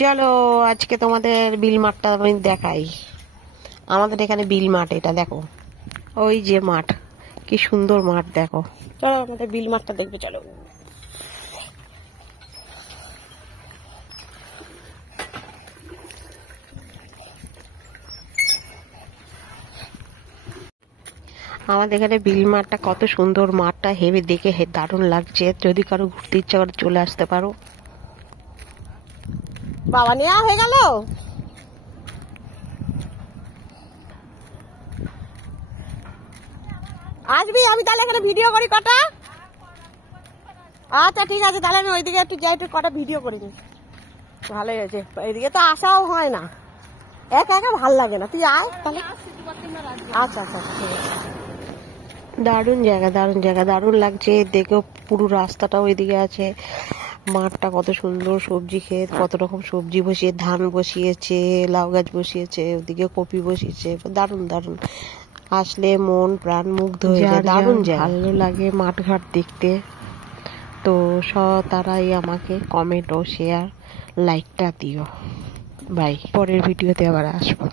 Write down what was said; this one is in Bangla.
চলো আজকে তোমাদের বিল মাঠটা আমি দেখাই। আমাদের এখানে বিল মাঠ, এটা দেখো, ওই যে মাঠ, কি সুন্দর মাঠ দেখো। চলো আমাদের বিল মাঠটা দেখবে, চলো। আমাদের এখানে বিল মাঠটা কত সুন্দর, মাঠটা হেভি দেখে দারুণ লাগছে। যদি কারো ঘুরতে ইচ্ছা করে চলে আসতে পারো। বাবা নেওয়া হয়ে গেল। আসবি, আমি তাহলে এখানে ভিডিও করি কটা। আচ্ছা ঠিক আছে, তাহলে আমি ওইদিকে একটু যাই, একটু কটা ভিডিও করে নিই। ভালোই হয়েছে, এইদিকে তো আসাও হয় না, একা একা ভাল লাগে না। তুই আয় তাহলে। আচ্ছা আচ্ছা ঠিক আছে। দারুণ জায়গা, দারুণ জায়গা, দারুণ লাগছে দেখেও। পুরো রাস্তাটাও ওইদিকে আছে। মাঠটা কত সুন্দর, সবজি ক্ষেত, কত রকম সবজি বসিয়ে, ধান বসিয়েছে, লাউ গাছ বসিয়েছে, ওদিকে কপি বসিয়েছে। দারুণ দারুণ, আসলে মন প্রাণ মুগ্ধ হয়ে যায়। দারুণ জায়গা, ভালো লাগে মাঠ ঘাট দেখতে। তো তারাই আমাকে কমেন্ট ও শেয়ার লাইকটা দিও। বাই, পরের ভিডিওতে আবার আসবো।